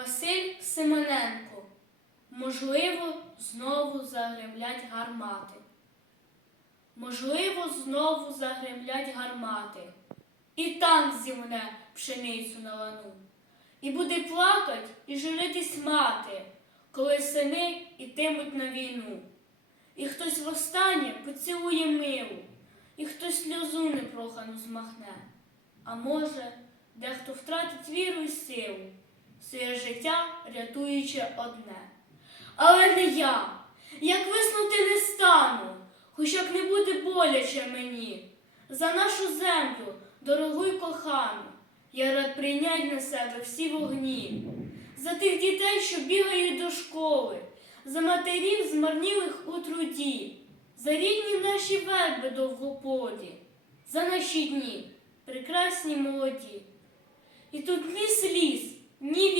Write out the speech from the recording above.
Василь Симоненко. Можливо, знову загремлять гармати. Можливо, знову загремлять гармати. І танк зімне пшеницю на лану. І буде плакать і жалітись мати, коли сини ітимуть на війну. І хтось востаннє поцілує милу, і хтось сльозу непрохану змахне. А може, дехто втратить віру і силу, своє життя рятуючи одне. Але не я, як виснути не стану, хоч як не буде боляче мені. За нашу землю, дорогу й кохану, я рад прийнять на себе всі вогні, за тих дітей, що бігають до школи, за матерів, змарнілих у труді, за рідні наші верби довгополі, за наші дні, прекрасні молоді. І тут ні сліз, ні не